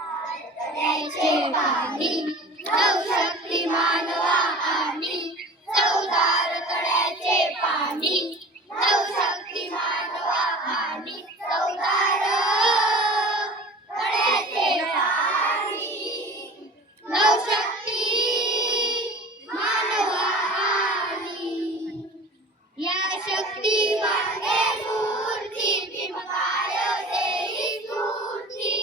तळ्याचे पाणी नवशक्ती मानवा आणि चवदार तळ्याचे पाणी नवशक्ती मानवा आणि चवदार तळ्याचे पाणी नवशक्ती मानवा आणि या शक्ती मागे मूर्ती भीमकाय देई स्फूर्ती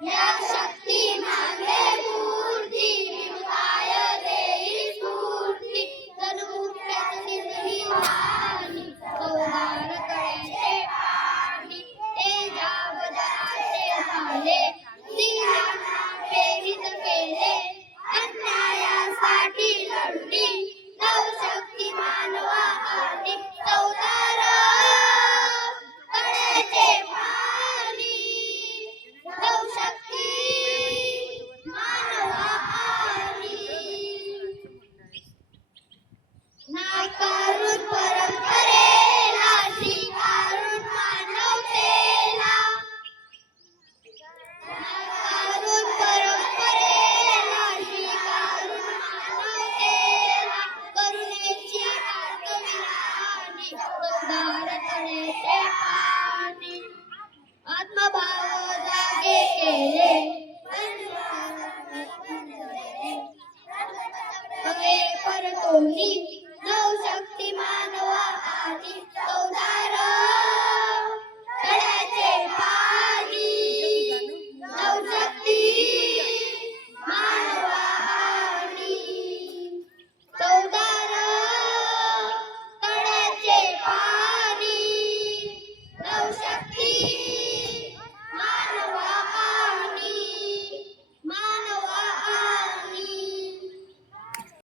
या शक्ती मागे मूर्ती भीमकाय देई स्फूर्ती तनुमुख्यात निर्ही वाणी चवदार तळ्याचे पाणी तेजाबदाचे झाले सिंहांना प्रेरित केले अन्यायासाठी लढली नवशक्ती मानवा आणि चवदार तळ्याचे पाणी नवशक्ती मानवा आणि नाकारून परंपरेला स्वीकारून मानवतेला नाकारून परंपरेला स्वीकारून मानवतेला करुणेची आत्मविराणी चवदार तळ्याचे पाणी आत्मभाव जागे केले परतोनी